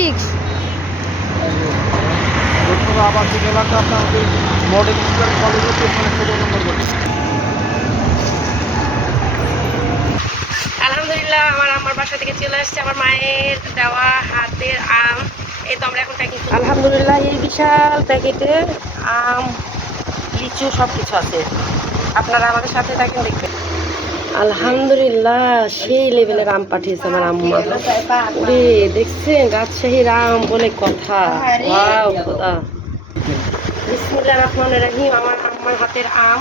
6। আবাসিক এলাকা আপনাদের মডেল স্কুল কলেজের পেছনে ১৬ নম্বর গলি। আলহামদুলিল্লাহ আমার বাসা থেকে চলে আসছে আমার মায়ের দেওয়া হাতের আম। এই তো আমরা এখন প্যাকিং। আলহামদুলিল্লাহ এই বিশাল প্যাকেটে আম, লিচু সব কিছু আছে। আপনারা আমাদের সাথে থাকেন, দেখবেন। আলহামদুলিল্লাহ সেই লেভেলের আম পাঠিয়েছে আমার আম্মা। ওরে দেখছেন, রাজশাহীর আম বলে কথা। ওয়াও খোদা। বিসমিল্লাহির রহমানির রহিম। আমার আম্মার হাতের আম,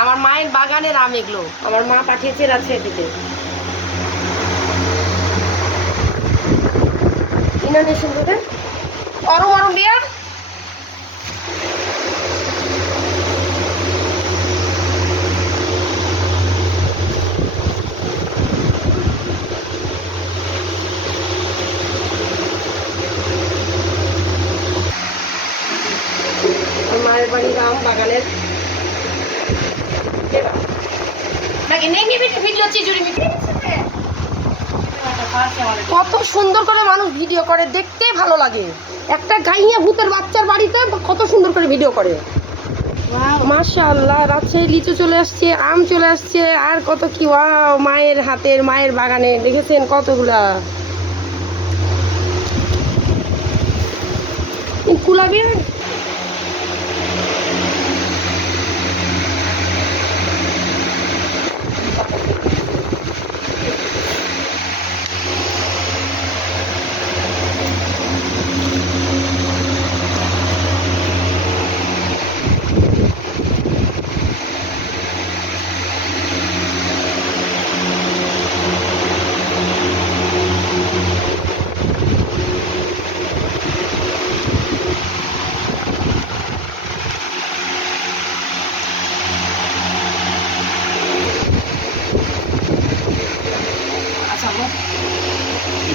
আমার মায়ের বাগানের আম এগুলো আমার মা পাঠিয়েছে রাজশাহী থেকে। ইন্ডোনেশিয়ান থেকে অরম অরম বিয়া। মায়ের বাড়ির আম বাগানের কত সুন্দর করে মানুষ ভিডিও করে, দেখতে ভালো লাগে। একটা গাইয়া ভূতের বাচ্চার বাড়িতে কত সুন্দর করে ভিডিও করে। মাশাআল্লাহ, রাজশাহী লিচু চলে আসছে, আম চলে আসছে, আর কত কি। ওয়াও, মায়ের হাতের, মায়ের বাগানে দেখেছেন কতগুলা কুলাবি।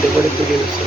ডেকোরেট করে দিচ্ছে।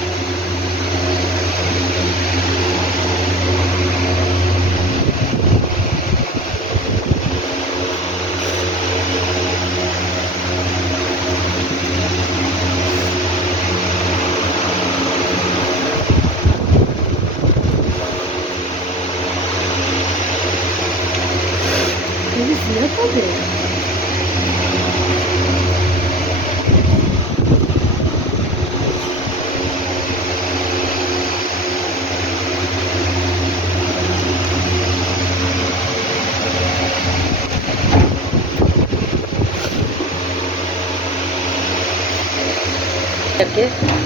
Okay.